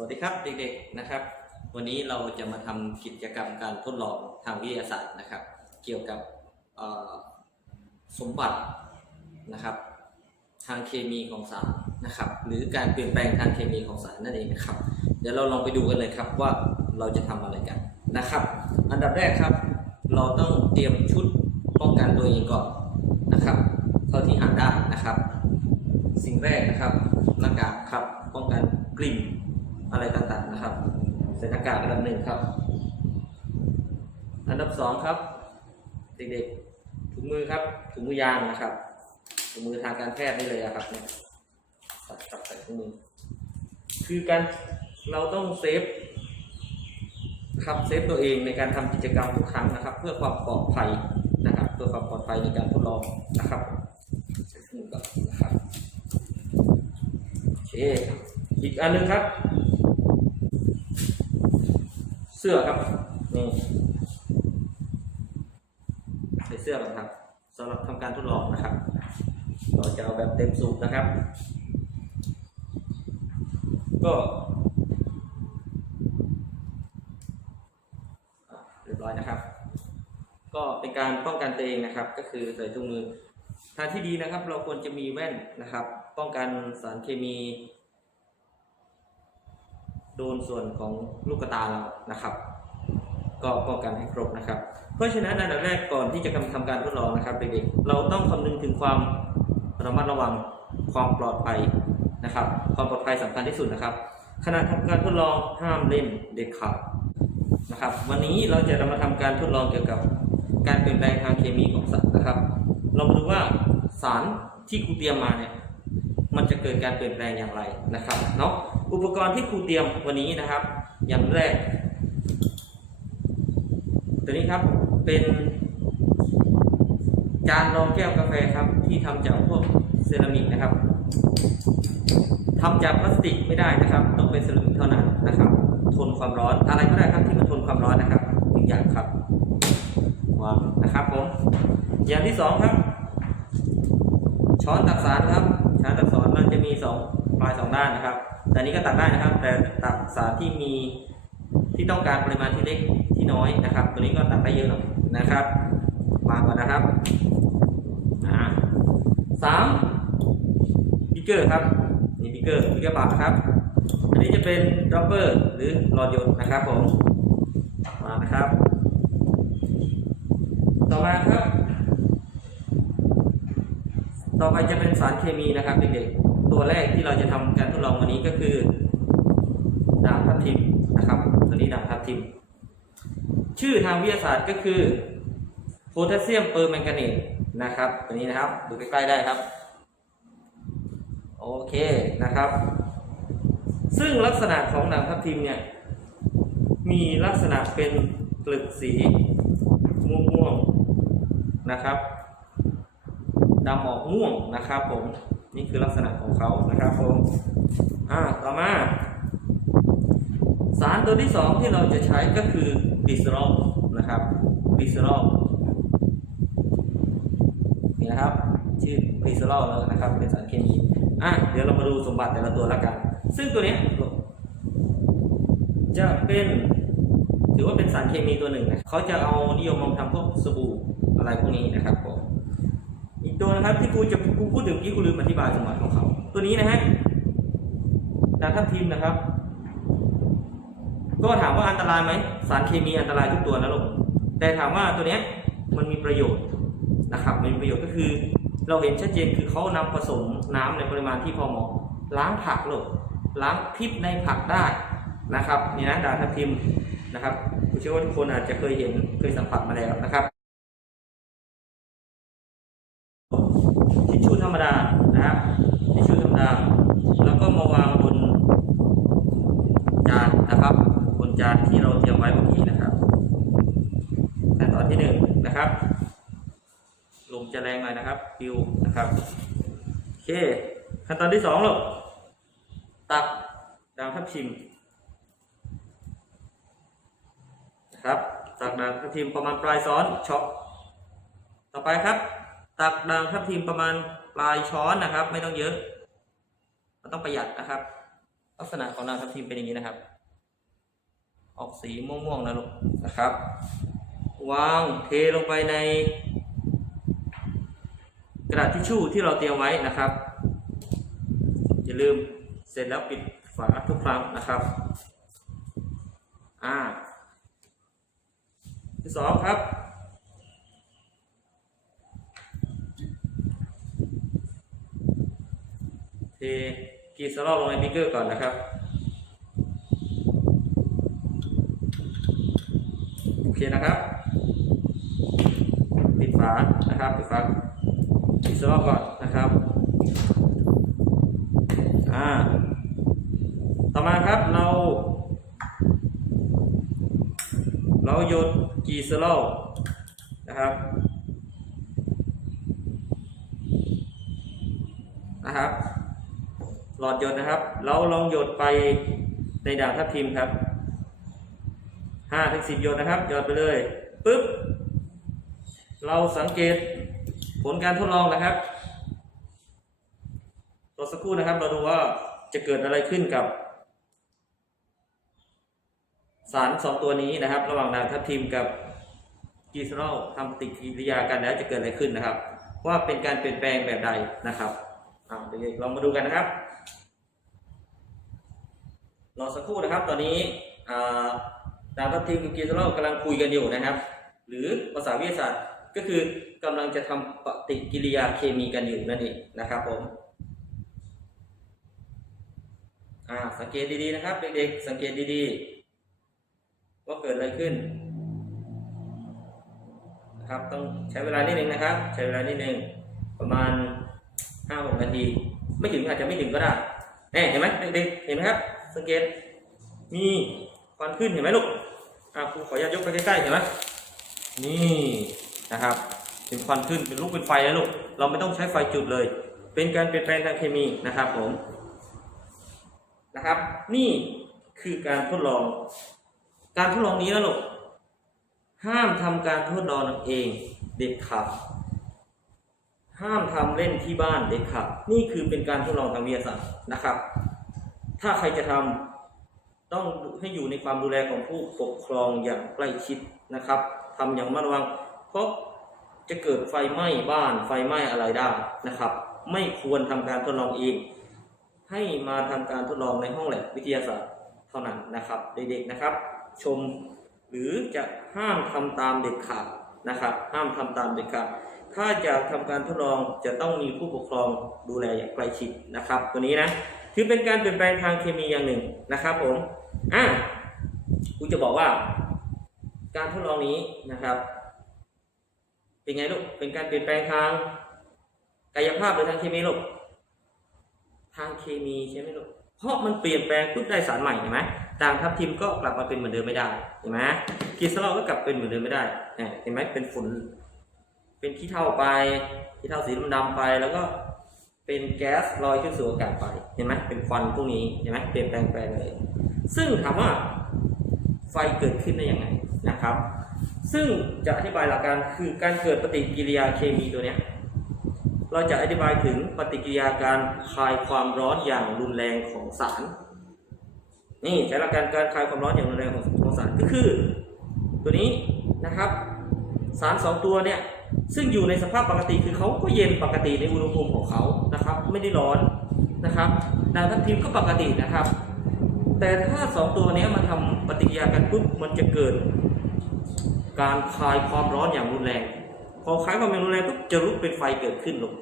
วัสดีครับเด็กๆนะครับ วันนี้เราจะมาทำกิจกรรมการทดลองทางวิทยาศาสตร์นะครับ เกี่ยวกับสมบัตินะครับ ทางเคมีของสารนะครับ หรือการเปลี่ยนแปลงทางเคมีของสารนั่นเองนะครับ เดี๋ยวเราลองไปดูกันเลยครับว่าเราจะทำอะไรกันนะครับ อันดับแรกครับ เราต้องเตรียมชุดป้องกันตัวเองก่อนนะครับเท่าที่หาได้นะครับ สิ่งแรกนะครับหน้ากากครับป้องกันกลิ่น อะไรต่างๆนะครับใส่หน้ากากอันดับหนึ่งครับ อันดับสองครับ เด็กๆถุงมือครับถุงมือยางนะครับถุงมือทางการแพทย์นี่เลยอะครับเนี่ยใส่ครับใส่ถุงมือ คือการเราต้องเซฟครับเซฟตัวเองในการทำกิจกรรมทุกครั้งนะครับ เพื่อความปลอดภัยนะครับ เพื่อความปลอดภัยในการทดลองนะครับถุงมือก่อนนะครับโอเคอีกอันหนึงครับ เสื้อครับนี่ใส่เสื้อก่อนครับสำหรับทำการทดลองนะครับ เราจะเอาแบบเต็มสูบนะครับ ก็เรียบร้อยนะครับ ก็เป็นการป้องกันตัวเองนะครับ ก็คือใส่ถุงมือทางที่ดีนะครับ เราควรจะมีแว่นนะครับ ป้องกันสารเคมี โดนส่วนของลูกตาเรานะครับ ก็ป้องกันให้ครบนะครับ เพราะฉะนั้นอันดับแรกก่อนที่จะทำการทดลองนะครับเด็กๆเราต้องคำนึงถึงความระมัดระวังความปลอดภัยนะครับ ความปลอดภัยสำคัญที่สุดนะครับขณะทำการทดลองห้ามเล่นเด็ดขาดนะครับ วันนี้เราจะมาทำการทดลองเกี่ยวกับการเปลี่ยนแปลงทางเคมีของสัตว์นะครับ เรามาดูว่าสารที่ครูเตรียมมาเนี่ยมันจะเกิดการเปลี่ยนแปลงอย่างไรนะครับเนาะ อุปกรณ์ที่ครูเตรียมวันนี้นะครับ อย่างแรก ตัวนี้ครับเป็นจานรองแก้วกาแฟครับ ที่ทำจากพวกเซรามิกนะครับทำจากพลาสติกไม่ได้นะครับ ต้องเป็นเซรามิกเท่านั้นนะครับ ทนความร้อนอะไรก็ได้ครับที่มันทนความร้อนนะครับหนึ่งอย่างครับวางนะครับผมอย่างที่สองครับ ช้อนตักสารครับช้อนตักสารมันจะมีสองปลายสองด้านนะครับ แต่อันนี้ก็ตักได้นะครับ แต่ตักสารที่มีที่ต้องการปริมาณที่เล็กที่น้อยนะครับ ตัวนี้ก็ตักได้เยอะหน่อยนะครับวางก่อนนะครับอ่าสามบิเกอร์ครับนี่บิเกอร์บิเกอร์ปากครับ อันนี้จะเป็นดับเบิลหรือหลอดหยดนะครับผมมานะครับ ต่อมาครับ ต่อไปจะเป็นสารเคมีนะครับเด็กๆ ตัวแรกที่เราจะทำการทดลองวันนี้ก็คือด่างทับทิมนะครับตัวนี้ด่างทับทิม ชื่อทางวิทยาศาสตร์ก็คือโพแทสเซียมเปอร์แมงกานีตนะครับตัวนี้นะครับดูใกล้ๆได้ครับโอเคนะครับ ซึ่งลักษณะของด่างทับทิมเนี่ยมีลักษณะเป็นเกลึกสีม่วงๆนะครับดำออกม่วงนะครับผม นี่คือลักษณะของเขานะครับผมอ่าต่อมา สารตัวที่สองที่เราจะใช้ก็คือกลิเซอรอลนะครับกลิเซอรอลนี่นะครับชื่อกลิเซอรอลแล้วนะครับเป็นสารเคมีอะเดี๋ยวเรามาดูสมบัติแต่ละตัวแล้วกัน ซึ่งตัวนี้จะเป็นถือว่าเป็นสารเคมีตัวหนึ่งนะเขาจะเอานิยมมาทำพวกสบู่อะไรพวกนี้นะครับผม ตัวนะครับที่ครูจะครูพูดถึงกี้ครูลืมอธิบายสมบัติของเขา ตัวนี้นะฮะดาทับทิมนะครับ ก็ถามว่าอันตรายไหมสารเคมีอันตรายทุกตัวนะลูกแต่ถามว่าตัวเนี้ยมันมีประโยชน์นะครับมันมีประโยชน์ก็คือ เราเห็นชัดเจนคือเขานำผสมน้ำในปริมาณที่พอเหมาะล้างผักลูกล้างพิษในผักได้นะครับนี่นะดาทับทิมนะครับผมเชื่อว่าทุกคนอาจจะเคยเห็นเคยสัมผัสมาแล้วนะครับ รรมดานะครับทิชชู่ธรรมดา แล้วก็มาวางบนจานนะครับ บนจานที่เราเตรียมไว้เมื่อกี้นะครับขั้นตอนที่หนึ่งนะครับลมจะแรงหน่อยนะครับฟิวนะครับโอเคขั้นตอนที่สองลูกตักดางทับทิมนะครับตักดางทับทิมประมาณปลายซ้อนช็อปต่อไปครับ ตักด่างทับทิมประมาณ ปลายช้อนนะครับ ไม่ต้องเยอะเราต้องประหยัดนะครับ ลักษณะของนางทับทิมเป็นอย่างนี้นะครับ ออกสีม่วงๆนะลูกนะครับ วางเทลงไปใน กระดาษทิชชู่ที่เราเตรียมไว้นะครับ อย่าลืมเสร็จแล้วปิดฝาทุกครั้งนะครับอ่าที่สองครับ เทกีสลอลงในบิ๊กเกอร์ก่อนนะครับโอเคนะครับปิดฝานะครับปิดฝากีสลอกก่อนนะครับอ่าต่อมาครับเรา เราโยนกีสลอกนะครับนะครับ หลอดหยดนะครับ เราลองหยดไปในด่างทับทิมครับห้าถึงสิบหยดนะครับ หยดไปเลยปึ๊บ เราสังเกตผลการทดลองนะครับรอสักครู่นะครับ เราดูว่าจะเกิดอะไรขึ้นกับ สารสองตัวนี้นะครับ ระหว่างด่างทับทิมกับกีซรอลทำปฏิกิริยากันแล้วจะเกิดอะไรขึ้นนะครับ ว่าเป็นการเปลี่ยนแปลงแบบใดนะครับเด็กๆลองมาดูกันนะครับ รอสักครู่นะครับ ตอนนี้ดาวทัพทีมกับกีซาโร่กำลังคุยกันอยู่นะครับ หรือภาษาวิทยาศาสตร์ก็คือกำลังจะทำปฏิกิริยาเคมีกันอยู่นั่นเองนะครับผมสังเกตดีๆนะครับเด็กๆสังเกตดีๆ ว่าเกิดอะไรขึ้นนะครับต้องใช้เวลานิดนึงนะครับ ใช้เวลานิดนึงประมาณห้าหกนาที ไม่ถึงอาจจะไม่ถึงก็ได้เห็นไหมเด็กๆเห็นไหมครับ สังเกตมีควันขึ้นเห็นไหมลูกอ่าครูขออนุญาตยกไปใกล้ๆเห็นไหมนี่นะครับเป็นควันขึ้นเป็นลูกเป็นไฟแล้วลูกเราไม่ต้องใช้ไฟจุดเลย เป็นการเปลี่ยนแปลงทางเคมีนะครับผมนะครับ นี่คือการทดลอง การทดลองนี้นะลูกห้ามทำการทดลองเองเด็ดขาดห้ามทำเล่นที่บ้านเด็ดขาดนี่คือเป็นการทดลองทางวิทยาศาสตร์นะครับ ถ้าใครจะทำต้องให้อยู่ในความดูแลของผู้ปกครองอย่างใกล้ชิดนะครับทำอย่างระมัดระวัง เพราะจะเกิดไฟไหม้บ้านไฟไหม้อะไรได้นะครับ ไม่ควรทำการทดลองเอง ให้มาทำการทดลองในห้องแลบวิทยาศาสตร์เท่านั้นนะครับ เด็กๆนะครับ ชมหรือจะห้ามทำตามเด็ดขาดนะครับ ห้ามทำตามเด็ดขาดถ้าจะทำการทดลองจะต้องมีผู้ปกครองดูแลอย่างใกล้ชิดนะครับ ตัวนี้นะ ถือเป็นการเปลี่ยนแปลงทางเคมีอย่างหนึ่งนะครับผมอะกูจะบอกว่า การทดลองนี้นะครับ เป็นไงลูกเป็นการเปลี่ยนแปลงทางกายภาพหรือทางเคมีลูกทางเคมีใช่ไหมลูกเพราะมันเปลี่ยนแปลงปุ๊บได้สารใหม่เห็นไหมต่างทับทิมก็กลับมาเป็นเหมือนเดิมไม่ได้เห็นไหมกีสลอก็กลับเป็นเหมือนเดิมไม่ได้เห็นไหมเป็นฝุ่นเป็นขี้เถ้าไปขี้เถ้าสีดำๆไปแล้วก็ เป็นแก๊สลอยขึ้นสู่อากาศไป เห็นไหมเป็นควันพวกนี้เห็นไหมเปลี่ยนแปลงไปเลย ซึ่งถามว่าไฟเกิดขึ้นได้ยังไงนะครับ ซึ่งจะอธิบายหลักการคือการเกิดปฏิกิริยาเคมีตัวเนี้ยเราจะอธิบายถึงปฏิกิริยาการคลายความร้อนอย่างรุนแรงของสาร นี่ใช้หลักการการคลายความร้อนอย่างรุนแรงของของสารก็คือ ตัวนี้นะครับ สารสองตัวเนี่ย ซึ่งอยู่ในสภาพปกติคือเขาก็เย็นปกติในอุณหภูมิของเขานะครับ ไม่ได้ร้อนนะครับดาวทัพทิมก็ปกตินะครับ แต่ถ้าสองตัวนี้มันทำปฏิกิริยากันปุ๊บมันจะเกิด การคลายความร้อนอย่างรุนแรง พอคลายความรุนแรงปุ๊บจะลุกเป็นไฟเกิดขึ้นลง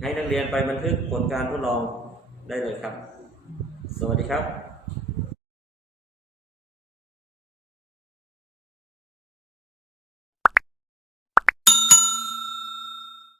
ให้นักเรียนไปบันทึกผลการทดลองได้เลยครับ สวัสดีครับ